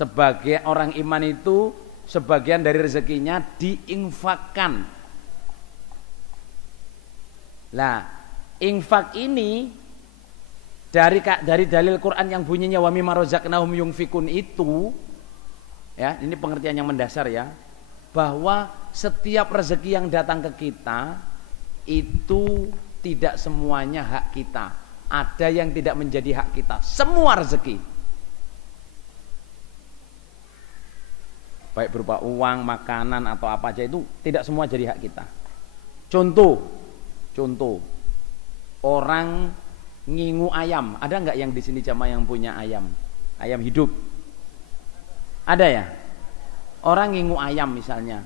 Sebagai orang iman itu sebagian dari rezekinya diinfakkan. Lah, infak ini dari dalil Quran yang bunyinya wa mimma razaqnahum yunfikun itu, ya, ini pengertian yang mendasar ya, bahwa setiap rezeki yang datang ke kita itu tidak semuanya hak kita. Ada yang tidak menjadi hak kita. Semua rezeki, baik berupa uang, makanan atau apa aja, itu tidak semua jadi hak kita. Contoh orang ngingu ayam. Ada nggak yang di sini jamaah yang punya ayam hidup? Ada ya? Orang ngingu ayam misalnya,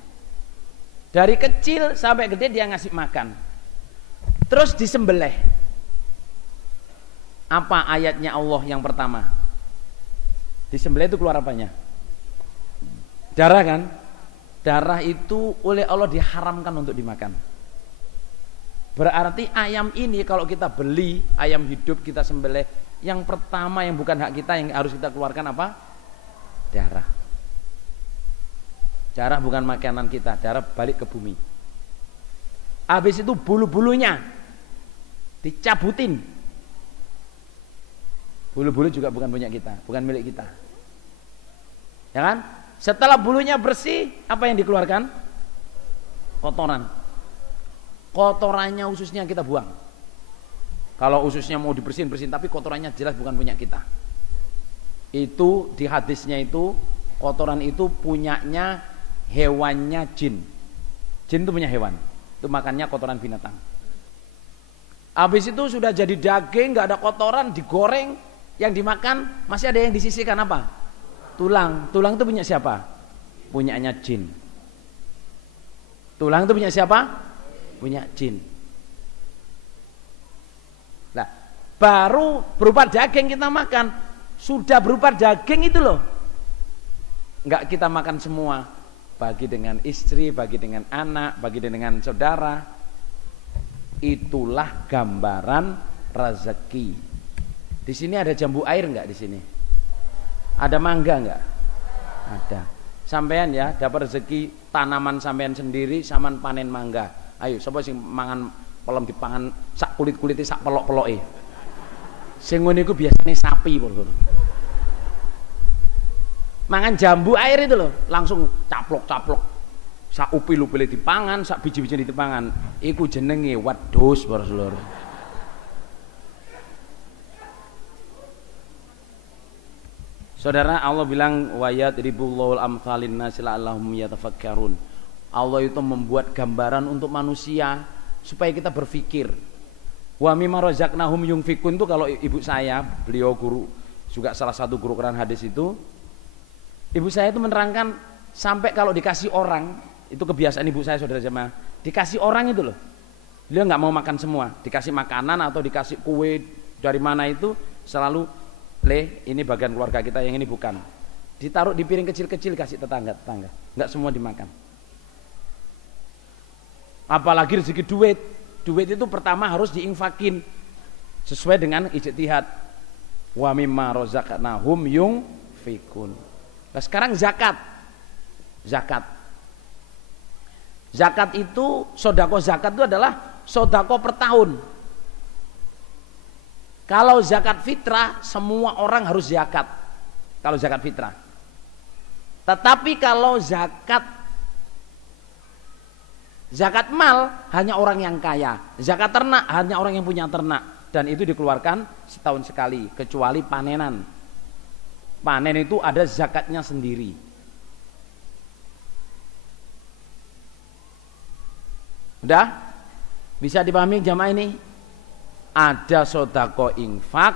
dari kecil sampai gede dia ngasih makan, terus disembelih. Apa ayatnya Allah yang pertama? Disembelih itu keluar apanya? Darah kan? Darah itu oleh Allah diharamkan untuk dimakan. Berarti ayam ini kalau kita beli, ayam hidup kita sembelih, yang pertama yang bukan hak kita yang harus kita keluarkan apa? Darah. Darah bukan makanan kita, darah balik ke bumi. Habis itu bulu-bulunya dicabutin. Bulu-bulu juga bukan punya kita, bukan milik kita. Ya kan? Setelah bulunya bersih, apa yang dikeluarkan? Kotoran. Kotorannya ususnya kita buang. Kalau ususnya mau dibersihin, tapi kotorannya jelas bukan punya kita. Itu di hadisnya itu, kotoran itu punyanya hewannya jin. Jin itu punya hewan, itu makannya kotoran binatang. Habis itu sudah jadi daging, nggak ada kotoran, digoreng, yang dimakan masih ada yang disisihkan apa? Tulang. Tulang itu punya siapa? Punyanya jin. Tulang itu punya siapa? Punya jin. Nah, baru berupa daging kita makan. Sudah berupa daging itu loh, enggak kita makan semua. Bagi dengan istri, bagi dengan anak, bagi dengan saudara. Itulah gambaran rezeki. Di sini ada jambu air enggak di sini? Ada mangga enggak? Ada. Sampean ya dapat rezeki tanaman sampean sendiri, sampean panen mangga. Ayo, sapa sing mangan pelem dipangan sak kulit-kulite sak pelok-peloke. Sing ngene iku biasane sapi, Bro. Mangan jambu air itu loh, langsung caplok-caplok. Sak upil-upile dipangan, sak biji-bijine dipangan. Iku jenenge wedhus, Bro. Saudara, Allah bilang wa yadribullahu al-amthalin nasi la'allahum yatafakkarun. Allah itu membuat gambaran untuk manusia supaya kita berpikir. Wa mimma razaqnahum yunfikun itu kalau ibu saya, beliau guru juga salah satu guru Quran hadis itu, ibu saya itu menerangkan sampai kalau dikasih orang, itu kebiasaan ibu saya saudara jemaah, dikasih orang itu loh, beliau nggak mau makan semua, dikasih makanan atau dikasih kue dari mana itu selalu ini bagian keluarga kita, yang ini bukan, ditaruh di piring kecil-kecil kasih tetangga, nggak semua dimakan. Apalagi rezeki duit itu pertama harus diinfakin sesuai dengan ijtihad. Wa mimma razaqnahum yunfikun. Nah, sekarang zakat itu sedekah, zakat itu adalah sedekah per tahun. Kalau zakat fitrah semua orang harus zakat, kalau zakat fitrah. Tetapi kalau zakat mal hanya orang yang kaya, zakat ternak hanya orang yang punya ternak, dan itu dikeluarkan setahun sekali kecuali panenan. Panen itu ada zakatnya sendiri. Udah? Bisa dipahami jamaah ini? Ada sedekah infak,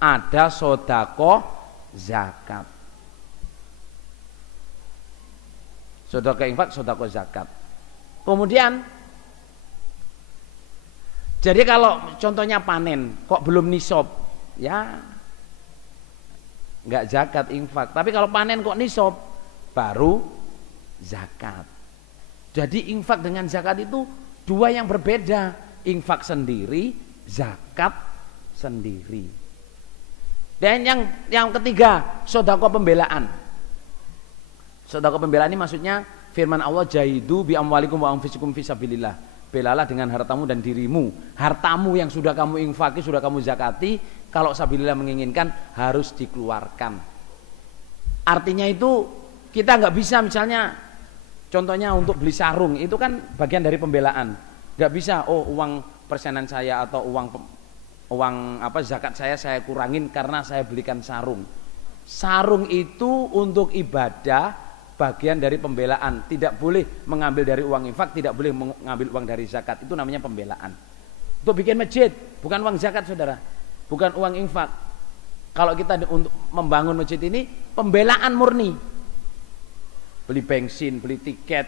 ada sedekah zakat. Sedekah infak, sedekah zakat. Kemudian, jadi kalau contohnya panen, kok belum nisab, ya nggak zakat infak. Tapi kalau panen kok nisab, baru zakat. Jadi infak dengan zakat itu dua yang berbeda. Infak sendiri, zakat sendiri. Dan yang ketiga, sedekah pembelaan. Sedekah pembelaan ini maksudnya firman Allah, jahidu bi amwalikum wa anfusikum fisabilillah. Belalah dengan hartamu dan dirimu. Hartamu yang sudah kamu infaki, sudah kamu zakati, kalau sabilillah menginginkan harus dikeluarkan. Artinya itu kita nggak bisa misalnya contohnya untuk beli sarung, itu kan bagian dari pembelaan. Nggak bisa, oh uang persenan saya atau uang apa zakat saya kurangin karena saya belikan sarung. Sarung itu untuk ibadah, bagian dari pembelaan. Tidak boleh mengambil dari uang infak, tidak boleh mengambil uang dari zakat. Itu namanya pembelaan. Untuk bikin masjid, bukan uang zakat saudara, bukan uang infak. Kalau kita untuk membangun masjid ini pembelaan murni. Beli bensin, beli tiket,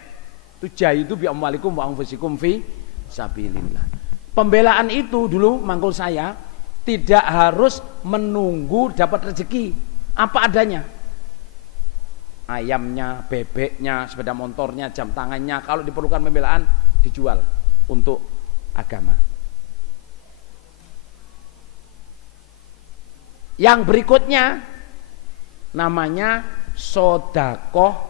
itu jahidu bi amwalikum wa anfusikum fi sabilillah. Pembelaan itu dulu mangkul saya tidak harus menunggu dapat rezeki. Apa adanya, ayamnya, bebeknya, sepeda motornya, jam tangannya, kalau diperlukan pembelaan dijual untuk agama. Yang berikutnya namanya sodakoh.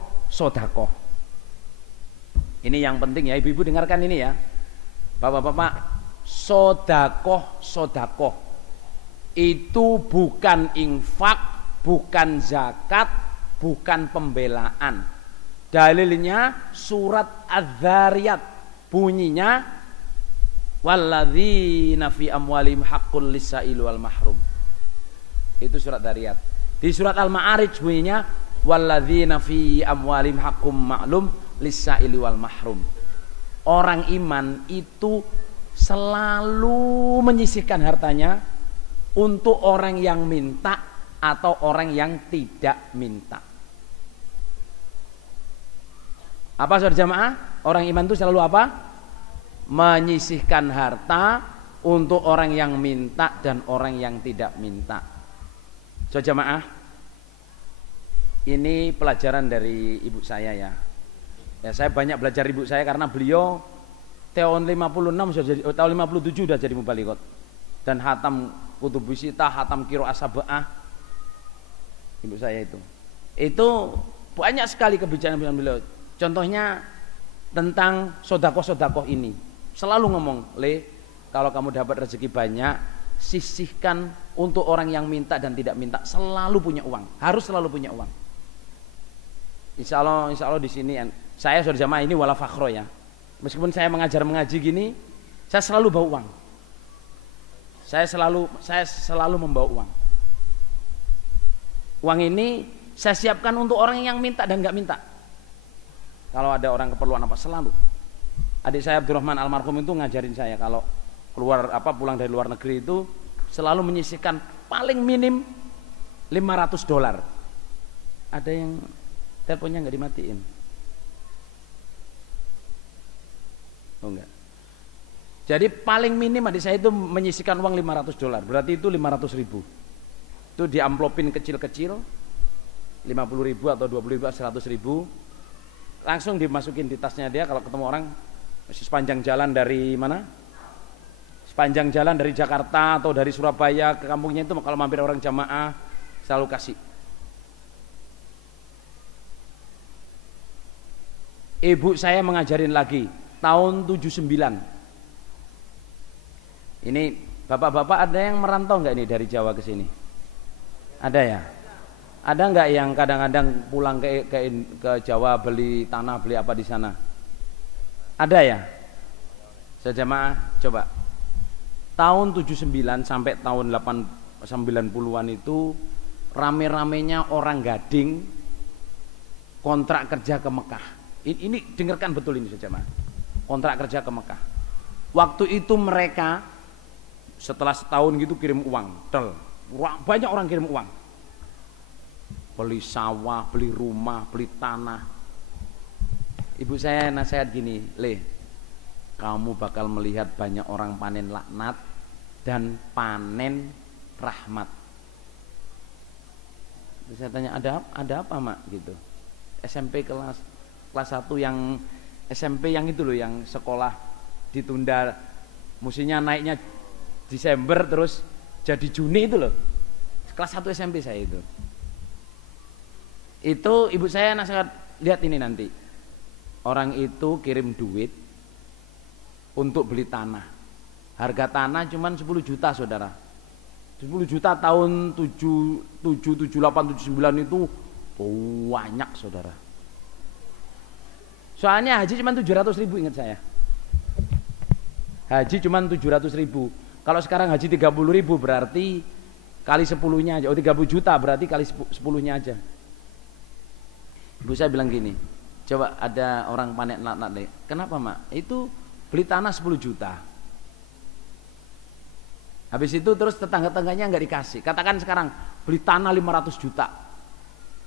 Ini yang penting ya, ibu-ibu dengarkan ini ya, bapak-bapak. Sodakoh itu bukan infak, bukan zakat, bukan pembelaan. Dalilnya surat Az-Dzariyat, bunyinya walladzina fi amwalihim haqqul lis-sa'il wal mahrum. Itu surat Dzariyat. Di surat Al-Ma'arij bunyinya walladzina fi amwalihim haqqum ma'lum lis-sa'il wal mahrum. Orang iman itu selalu menyisihkan hartanya untuk orang yang minta atau orang yang tidak minta. Apa saudara jamaah? Orang iman itu selalu apa? Menyisihkan harta untuk orang yang minta dan orang yang tidak minta. Saudara jamaah, ini pelajaran dari ibu saya ya. Ya, saya banyak belajar ibu saya karena beliau tahun 56 sudah jadi, tahun 57 sudah jadi mubalighot. Dan hatam kutubus sitah, hatam qiraah sab'ah. Ibu saya itu banyak sekali kebijakan beliau. Contohnya tentang sodakoh ini. Selalu ngomong, Le, kalau kamu dapat rezeki banyak, sisihkan untuk orang yang minta dan tidak minta. Selalu punya uang, harus selalu punya uang. Insya Allah di sini saya sudah jamaah ini wala fakhro ya. Meskipun saya mengaji gini, saya selalu bawa uang. Saya selalu membawa uang. Uang ini saya siapkan untuk orang yang minta dan nggak minta. Kalau ada orang keperluan apa, selalu. Adik saya Abdurrahman almarhum itu ngajarin saya kalau pulang dari luar negeri itu selalu menyisihkan paling minim $500. Ada yang teleponnya nggak dimatiin? Oh enggak. Jadi paling minim adik saya itu menyisihkan uang $500. Berarti itu 500.000. Itu diamplopin kecil-kecil, 50.000 atau 20.000 atau 100.000. Langsung dimasukin di tasnya dia kalau ketemu orang sepanjang jalan dari mana? Sepanjang jalan dari Jakarta atau dari Surabaya ke kampungnya itu kalau mampir orang jamaah selalu kasih. Ibu saya mengajarin lagi tahun 79. Ini bapak-bapak ada yang merantau nggak ini dari Jawa ke sini? Ada ya? Ada nggak yang kadang-kadang pulang ke Jawa beli tanah, beli apa di sana? Ada ya? Sejamaah coba. Tahun 79 sampai tahun 90-an itu rame-ramenya orang Gading kontrak kerja ke Mekah. Ini dengarkan betul ini sejamaah. Kontrak kerja ke Mekah. Waktu itu mereka setelah setahun gitu kirim uang, banyak orang kirim uang, beli sawah, beli rumah, beli tanah. Ibu saya nasihat gini, Le, kamu bakal melihat banyak orang panen laknat dan panen rahmat. Terus saya tanya, ada apa mak gitu? SMP kelas 1 yang SMP yang itu loh, yang sekolah ditunda, musinya naiknya Desember terus jadi Juni itu loh. Kelas 1 SMP saya itu. Itu ibu saya nasihat, lihat ini nanti. Orang itu kirim duit untuk beli tanah. Harga tanah cuma 10 juta, saudara. 10 juta tahun 77, 78, 79 itu banyak, saudara. Soalnya haji cuma 700 ribu, ingat saya. Haji cuma 700 ribu. Kalau sekarang haji 30 ribu berarti kali 10-nya aja. Oh, 30 juta berarti kali 10-nya aja. Ibu saya bilang gini, coba ada orang panen laknat deh. Kenapa, Mak? Itu beli tanah 10 juta. Habis itu terus tetangga-tangganya nggak dikasih. Katakan sekarang beli tanah 500 juta.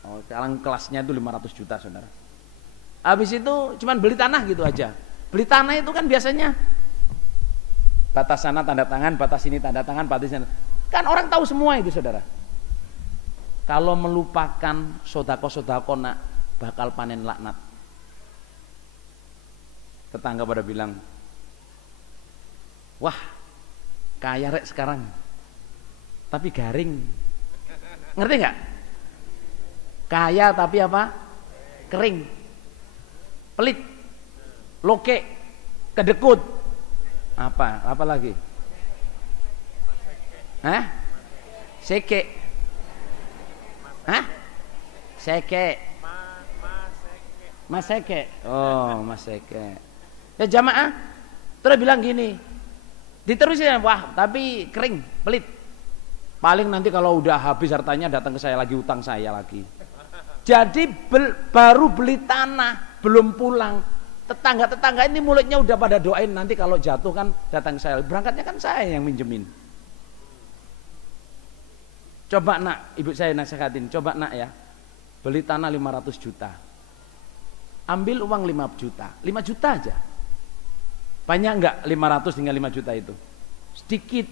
Oh, sekarang kelasnya itu 500 juta, saudara. Habis itu cuman beli tanah gitu aja. Beli tanah itu kan biasanya batas sana tanda tangan, batas ini tanda tangan, batas sana. Kan orang tahu semua itu, saudara. Kalau melupakan sodako-sodako nak bakal panen laknat. Tetangga pada bilang, wah kaya rek sekarang, tapi garing. Ngerti nggak? Kaya tapi apa? Kering, pelit, loke, kedekut. Apa lagi? Hah? Seke. Hah? Seke. Mas Seke. Oh, Mas Seke. Ya jamaah, terus bilang gini, diterusin, wah tapi kering, pelit. Paling nanti kalau udah habis hartanya datang ke saya lagi, utang saya lagi. Jadi baru beli tanah, belum pulang. Tetangga-tetangga ini mulutnya udah pada doain nanti kalau jatuh kan datang ke saya. Berangkatnya kan saya yang minjemin. Coba nak, ibu saya nasihatin, coba nak ya, beli tanah 500 juta. Ambil uang 5 juta, 5 juta aja. Banyak enggak 500 dengan 5 juta itu? Sedikit.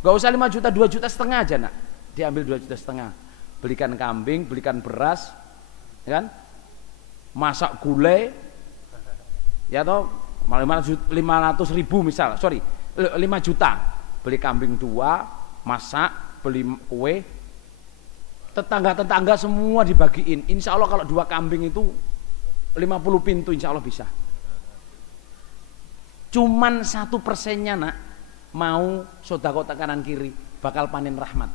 Gak usah 5 juta, 2 juta setengah aja nak. Diambil 2 juta setengah. Belikan kambing, belikan beras, ya kan? Masak gulai, ya toh 500 ribu misal, 5 juta. Beli kambing 2, masak, beli kue. Tetangga-tetangga semua dibagiin. Insya Allah kalau 2 kambing itu 50 pintu, insya Allah bisa. Cuman 1%-nya nak mau sodako kanan kiri bakal panen rahmat.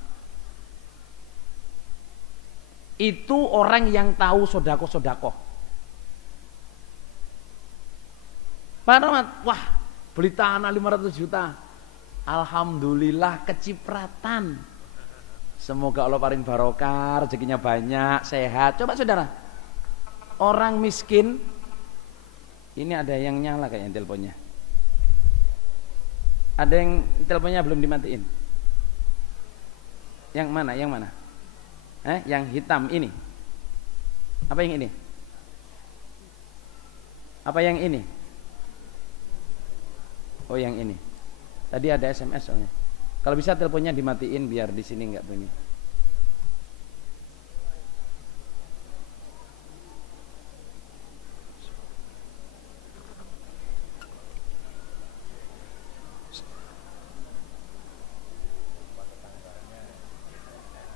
Itu orang yang tahu sodako. Pak Rahmat, wah beli tanah 500 juta. Alhamdulillah kecipratan. Semoga Allah paling barokah, rezekinya banyak, sehat. Coba saudara, orang miskin, ini ada yang nyala kayaknya teleponnya. Ada yang teleponnya belum dimatiin. Yang mana? Yang mana? Yang hitam ini. Apa yang ini? Apa yang ini? Oh yang ini. Tadi ada SMS soalnya. Kalau bisa teleponnya dimatiin biar di sini nggak bunyi.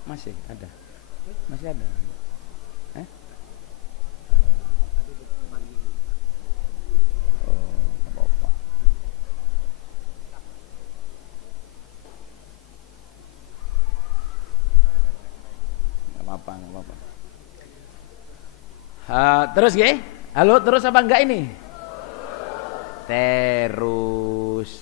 Masih ada. Masih ada. Nggak apa-apa. Terus ya? Halo, terus apa enggak ini? Terus.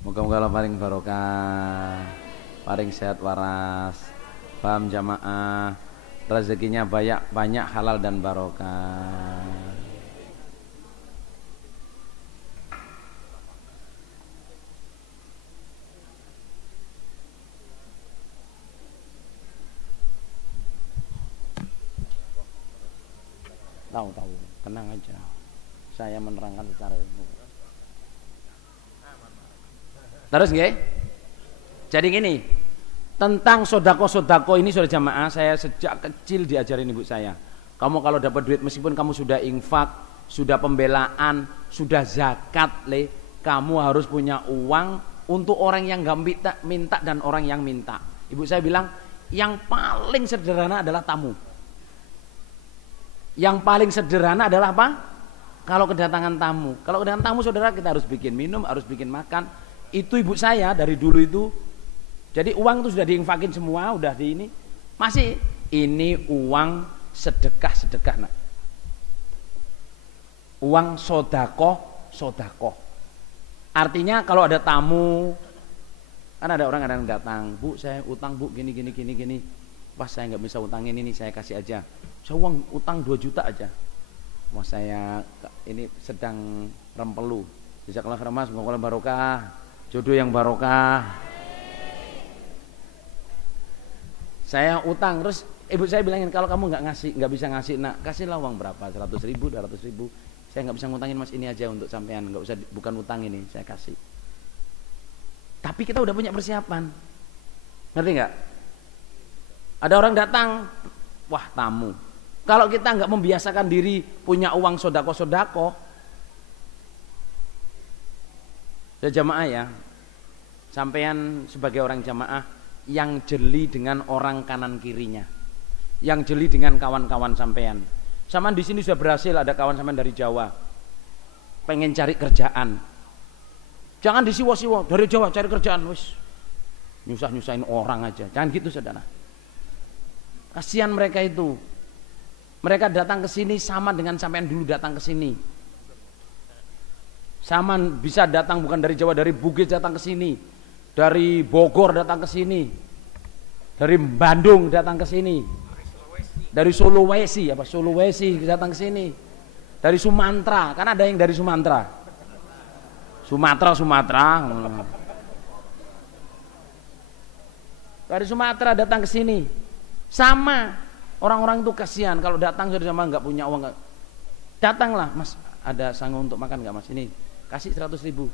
Moga-moga Allah paling barokah, paling sehat waras, paham jamaah, rezekinya banyak halal dan barokah. Tahu, tenang aja. Saya menerangkan secara ilmu. Terus nggih? Jadi gini, tentang sodako ini sudah jamaah, saya sejak kecil diajarin ibu saya. Kamu kalau dapat duit meskipun kamu sudah infak, sudah pembelaan, sudah zakat, kamu harus punya uang untuk orang yang nggak minta dan orang yang minta. Ibu saya bilang yang paling sederhana adalah tamu. Yang paling sederhana adalah apa? Kalau kedatangan tamu. Kalau kedatangan tamu saudara, kita harus bikin minum, harus bikin makan. Itu ibu saya dari dulu itu. Jadi uang itu sudah diinfakin semua, udah di ini. Masih ini uang sedekah nak. Uang sodakoh. Artinya kalau ada tamu, kan ada orang kadang datang, Bu saya utang Bu gini. Pas saya nggak bisa utangin ini, saya kasih aja. Saya uang utang 2 juta aja. Wah saya ini sedang rempelu. Jazakallahu khairan Mas, semoga barokah, jodoh yang barokah. Saya utang, terus ibu saya bilangin kalau kamu nggak bisa ngasih, nak kasihlah uang berapa, 100 ribu, 200 ribu. Saya nggak bisa ngutangin Mas, ini aja untuk sampean, nggak usah, bukan utang ini, saya kasih. Tapi kita udah punya persiapan, ngerti nggak? Ada orang datang, wah tamu. Kalau kita nggak membiasakan diri punya uang sodako, ya jamaah ya, sampean sebagai orang jamaah yang jeli dengan orang kanan kirinya, yang jeli dengan kawan-kawan sampean. Sampean di sini sudah berhasil, ada kawan sampean dari Jawa, pengen cari kerjaan. Jangan disiwo-siwo dari Jawa cari kerjaan, wis nyusahin orang aja. Jangan gitu saudara. Kasihan mereka itu. Mereka datang ke sini sama dengan sampean dulu datang ke sini. Sama bisa datang bukan dari Jawa, dari Bugis datang ke sini, dari Bogor datang ke sini, dari Bandung datang ke sini, dari Sulawesi datang ke sini, dari Sumatera, kan ada yang dari Sumatera. Dari Sumatera datang ke sini. Sama orang-orang itu kasihan kalau datang sudah sama nggak punya uang. Datanglah Mas, ada sanggup untuk makan nggak Mas? Ini kasih 100 ribu.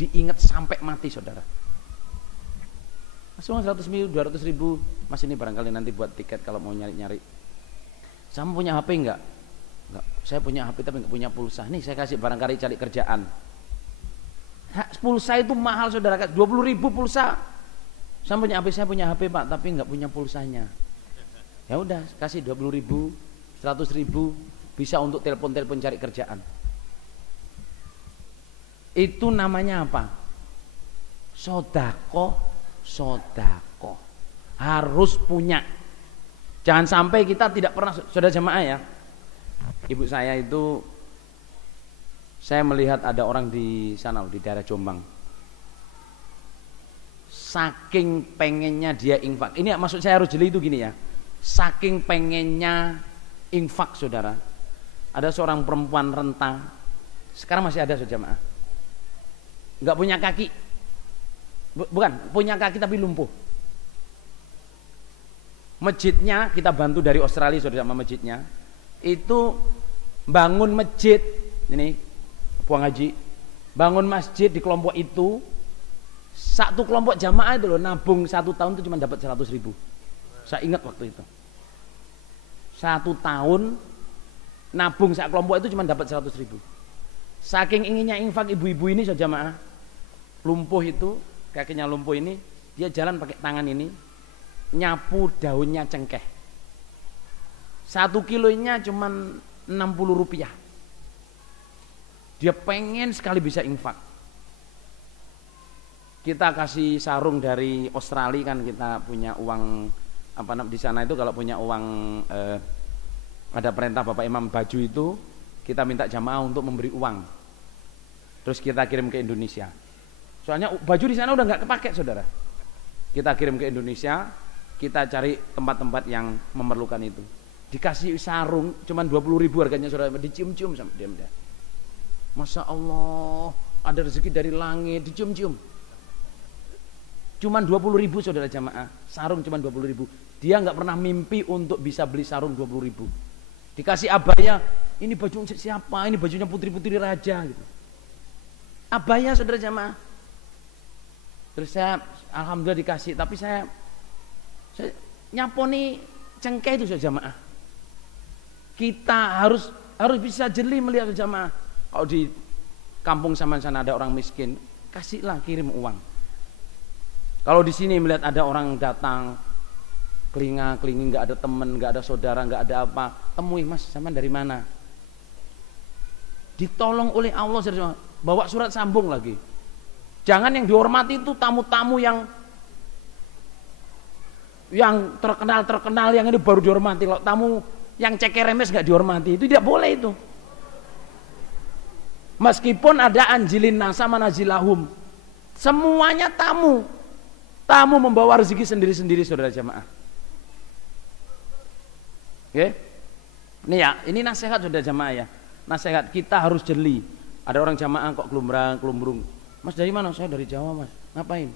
Diingat sampai mati saudara. Mas uang 100 ribu, 200 ribu. Mas ini barangkali nanti buat tiket kalau mau nyari-nyari. Sama punya HP nggak? Nggak. Saya punya HP tapi nggak punya pulsa. Nih saya kasih barangkali cari kerjaan. Pulsa itu mahal saudara. 20 ribu pulsa. Saya punya HP Pak tapi nggak punya pulsanya. Ya udah kasih 20 ribu, 100 ribu, bisa untuk telepon cari kerjaan. Itu namanya apa? Sodako. Harus punya. Jangan sampai kita tidak pernah, saudara jemaah ya. Ibu saya itu, saya melihat ada orang di sana di daerah Jombang. Saking pengennya dia infak. Ini maksud saya harus jeli itu gini ya. Saking pengennya infak saudara, ada seorang perempuan renta, sekarang masih ada saudara jemaah, nggak punya kaki, bukan punya kaki tapi lumpuh. Masjidnya kita bantu dari Australia saudara, sama masjidnya itu bangun masjid, ini buang haji, bangun masjid di kelompok itu, satu kelompok jamaah itu loh nabung 1 tahun itu cuma dapat 100 ribu. Saya ingat waktu itu 1 tahun nabung sak kelompok itu cuma dapat 100 ribu. Saking inginnya infak ibu-ibu ini saja jamaah, lumpuh itu, kakinya lumpuh ini, dia jalan pakai tangan ini, nyapu daunnya cengkeh. 1 kilonya cuma 60 rupiah. Dia pengen sekali bisa infak. Kita kasih sarung dari Australia kan, kita punya uang apa di sana itu kalau punya uang ada perintah Bapak Imam baju itu kita minta jamaah untuk memberi uang, terus kita kirim ke Indonesia. Soalnya baju di sana udah nggak kepake saudara. Kita kirim ke Indonesia, kita cari tempat-tempat yang memerlukan itu. Dikasih sarung cuman 20 ribu harganya saudara, dicium-cium sama dia. Masya Allah, ada rezeki dari langit, dicium-cium. Cuman 20 ribu saudara jamaah, sarung cuman 20 ribu. Dia nggak pernah mimpi untuk bisa beli sarung 20 ribu. Dikasih abaya, ini baju siapa? Ini bajunya putri-putri raja gitu. Abaya saudara jamaah. Terus saya alhamdulillah dikasih, tapi saya nyaponi cengkeh itu saudara jamaah. Kita harus harus bisa jeli melihat jamaah. Kalau di kampung sama sana ada orang miskin, kasihlah, kirim uang. Kalau di sini melihat ada orang datang kelinga-kelingi, nggak ada teman, nggak ada saudara, nggak ada apa, temui, Mas, sama dari mana? Ditolong oleh Allah, bawa surat sambung lagi. Jangan yang dihormati itu tamu-tamu yang terkenal yang ini baru dihormati. Kalau tamu yang cekeremes nggak dihormati, itu tidak boleh itu. Meskipun ada anjilin nasa manazilahum, semuanya tamu membawa rezeki sendiri-sendiri, saudara jamaah. Oke, ini nasihat saudara jamaah ya. Nasihat kita harus jeli. Ada orang jamaah kok kelumbrung. Mas dari mana? Saya dari Jawa, Mas. Ngapain?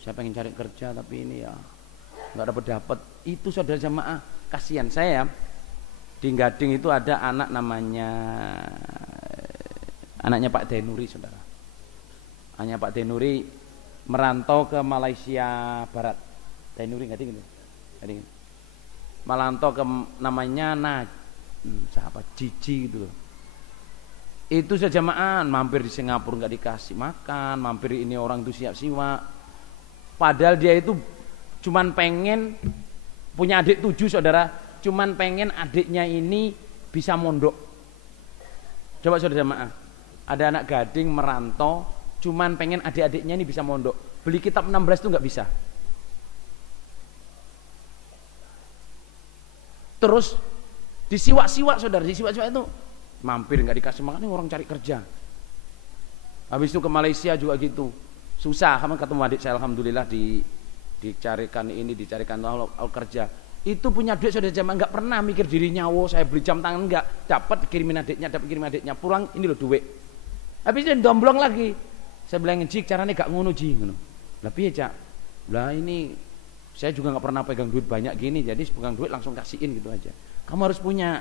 Saya pengen cari kerja tapi ini ya nggak dapat. Itu saudara jamaah, kasihan saya. Di Gading itu ada anaknya Pak Denuri, saudara. Anaknya Pak Denuri merantau ke Malaysia Barat. Denuri nggak tinggi? Merantau ke namanya siapa? Cici gitu loh. Itu saja jamaah, mampir di Singapura nggak dikasih makan, mampir ini orang itu siap siwa. Padahal dia itu cuman pengen punya adik 7, saudara, cuman pengen adiknya ini bisa mondok. Coba saudara jamaah, ada anak Gading merantau, cuman pengen adik-adiknya ini bisa mondok. Beli kitab 16 itu nggak bisa. Terus disiwak-siwak, saudara, disiwak-siwak itu mampir nggak dikasih makan, ini orang cari kerja. Habis itu ke Malaysia juga gitu, susah. Kamu ketemu adik saya, alhamdulillah dicarikan Allah kerja. Itu punya duit, saudara jamaah, nggak pernah mikir dirinya, saya beli jam tangan, nggak. Dapat kirimin adiknya, pulang ini loh duit. Habis itu domblong lagi. Saya bilang, Jik, caranya gak ngono, Jik. Lah piye, Cak? Lah ini saya juga nggak pernah pegang duit banyak gini, jadi pegang duit langsung kasihin gitu aja. Kamu harus punya.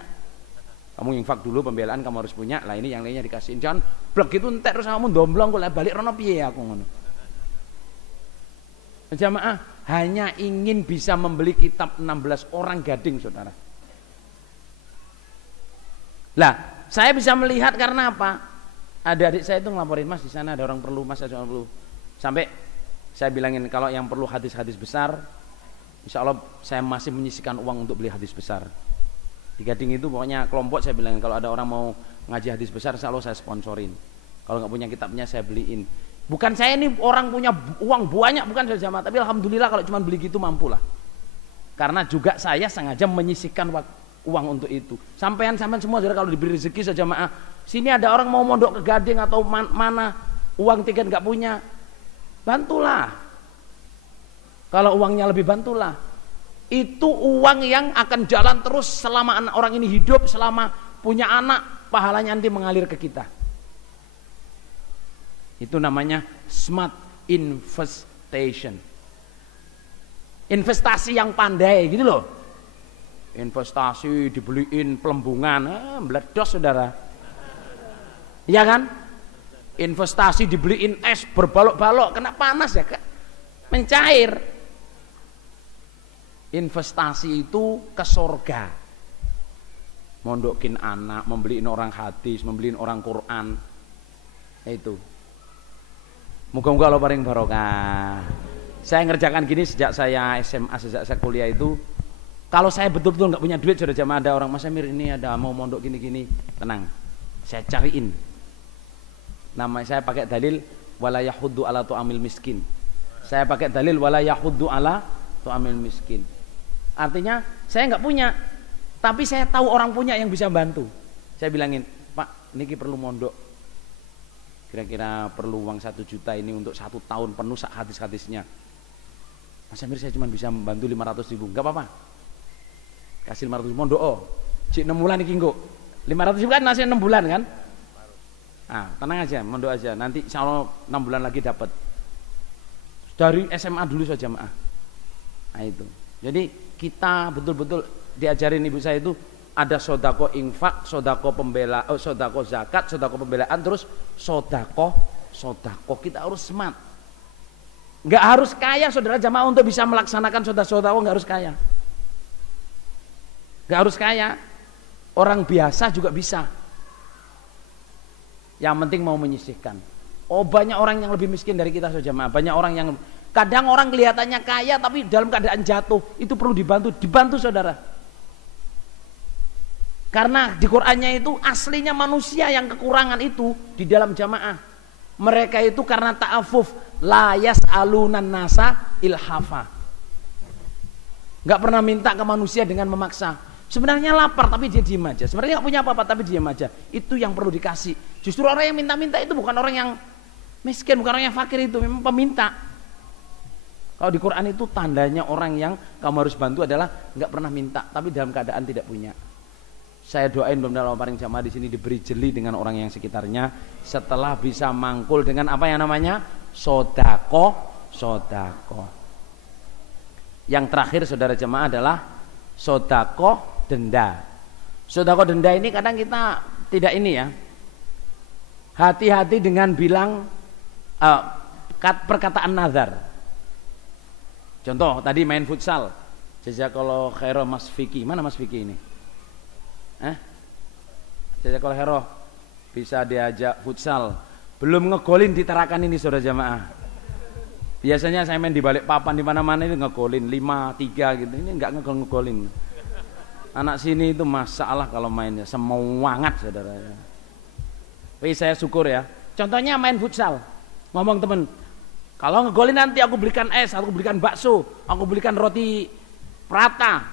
Kamu infak dulu, pembelaan kamu harus punya. Lah ini yang lainnya dikasihin. Jangan blek gitu entek terus kamu domblong kok balik rono piye aku ngono. Jamaah hanya ingin bisa membeli kitab 16 orang Gading, saudara. Lah, saya bisa melihat karena apa? Ada adik saya itu ngelaporin, Mas, di sana ada orang perlu, Mas, ada orang perlu. Sampai saya bilangin kalau yang perlu hadis-hadis besar, insya Allah saya masih menyisihkan uang untuk beli hadis besar. Di Gading itu pokoknya kelompok saya bilang kalau ada orang mau ngaji hadis besar, insya Allah saya sponsorin. Kalau nggak punya kitabnya saya beliin. Bukan saya ini orang punya uang banyak, bukan saudara jamaah, tapi alhamdulillah kalau cuma beli gitu mampulah. Karena juga saya sengaja menyisihkan uang untuk itu. Sampean semua saudara kalau diberi rezeki saudara jamaah, sini ada orang mau mondok ke Gading atau mana uang tiket nggak punya, bantulah. Kalau uangnya lebih, bantulah. Itu uang yang akan jalan terus selama orang ini hidup, selama punya anak, pahalanya nanti mengalir ke kita. Itu namanya smart investation. Investasi yang pandai gitu loh. Investasi dibeliin pelembungan, meledos, saudara. Iya kan? Investasi dibeliin es berbalok-balok, kena panas ya, mencair. Investasi itu ke surga. Mondokin anak, membeliin orang hadis, membeliin orang Quran. Itu. Moga-moga Allah paring barokah. Saya ngerjakan gini sejak saya SMA, sejak saya kuliah itu. Kalau saya betul-betul nggak punya duit, sudah jamaah ada orang, Mas Amir ini ada mau mondok gini-gini, tenang. Saya cariin. Nama saya pakai dalil wala yahuddu ala tu'amil miskin. Saya pakai dalil wala yahuddu ala tu'amil miskin. Artinya saya nggak punya, tapi saya tahu orang punya yang bisa bantu. Saya bilangin, Pak, niki perlu mondok, kira-kira perlu uang 1 juta ini untuk 1 tahun penuh hadis-hadisnya. Mas Amir saya cuma bisa membantu 500.000, nggak apa-apa. Kasih 500 mondok, cik 6 bulan niki nggo. 500.000 kan masih 6 bulan kan? Tenang aja, mondok aja. Nanti insya Allah 6 bulan lagi dapat. Dari SMA dulu saja, jamaah. Itu. Jadi kita betul-betul diajarin ibu saya itu ada sodako infak, sodako sodako zakat, sodako pembelaan, terus sodako. Kita harus smart. Nggak harus kaya, saudara jamaah, untuk bisa melaksanakan sodako nggak harus kaya. Nggak harus kaya. Orang biasa juga bisa. Yang penting mau menyisihkan. Oh, banyak orang yang lebih miskin dari kita jamaah. Banyak orang yang kadang orang kelihatannya kaya tapi dalam keadaan jatuh. Itu perlu dibantu, dibantu saudara. Karena di Qur'annya itu aslinya manusia yang kekurangan itu di dalam jamaah. Mereka itu karena ta'afuf, la yas'alunan nasa ilhafa. Enggak pernah minta ke manusia dengan memaksa. Sebenarnya lapar tapi dia diam aja. Sebenarnya enggak punya apa-apa tapi diam aja. Itu yang perlu dikasih. Justru orang yang minta-minta itu bukan orang yang miskin, bukan orang yang fakir, itu memang peminta. Kalau di Quran itu tandanya orang yang kamu harus bantu adalah enggak pernah minta tapi dalam keadaan tidak punya. Saya doain mudah-mudahan paling jamaah di sini diberi jeli dengan orang yang sekitarnya setelah bisa mangkul dengan apa yang namanya sodako. Yang terakhir saudara jemaah adalah sodako denda. Sodako denda ini kadang kita tidak ini ya. Hati-hati dengan bilang perkataan nazar. Contoh tadi main futsal. Jazakallahu khairan Mas Vicky. Mana Mas Vicky ini? Jazakallahu khairan bisa diajak futsal. Belum ngegolin di Tarakan ini saudara jemaah. Biasanya saya main di balik papan di mana-mana itu ngegolin 5-3 gitu. Ini enggak ngegolin. Anak sini itu masalah kalau mainnya semangat saudara. Tapi saya syukur ya. Contohnya main futsal. Ngomong temen, kalau ngegolin nanti aku belikan es, aku belikan bakso, aku belikan roti prata.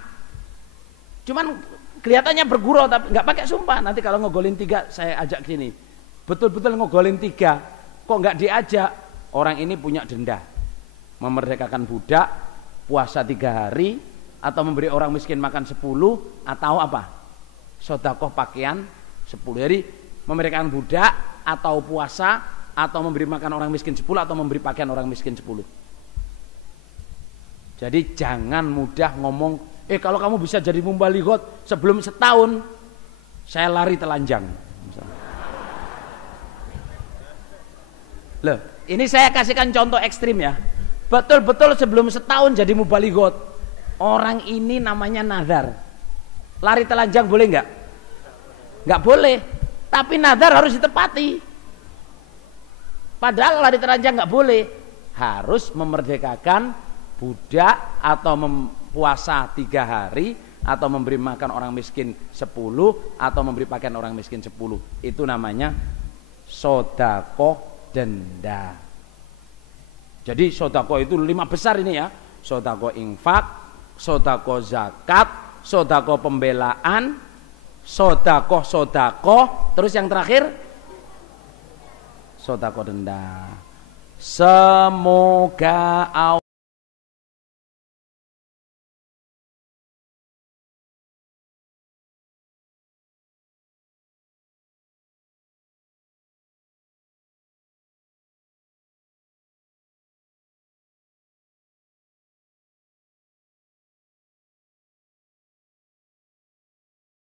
Cuman kelihatannya bergurau tapi nggak pakai sumpah. Nanti kalau ngegolin 3 saya ajak sini. Betul-betul ngegolin 3 kok nggak diajak, orang ini punya denda. Memerdekakan budak, puasa 3 hari, atau memberi orang miskin makan 10, atau apa? Sedekah pakaian 10. Jadi memerdekakan budak atau puasa atau memberi makan orang miskin 10 atau memberi pakaian orang miskin 10. Jadi jangan mudah ngomong, kalau kamu bisa jadi mumbalighot sebelum setahun saya lari telanjang. Loh, ini saya kasihkan contoh ekstrim ya. Betul-betul sebelum setahun jadi mumbalighot. Orang ini namanya nazar. Lari telanjang boleh enggak? Enggak boleh. Tapi nazar harus ditepati. Padahal lari telanjang enggak boleh. Harus memerdekakan budak atau puasa 3 hari atau memberi makan orang miskin 10 atau memberi pakaian orang miskin 10. Itu namanya sedekah denda. Jadi sedekah itu 5 besar ini ya. Sedekah infak, sedekah zakat, sedekah pembelaan, sedekah, terus yang terakhir sedekah denda. Semoga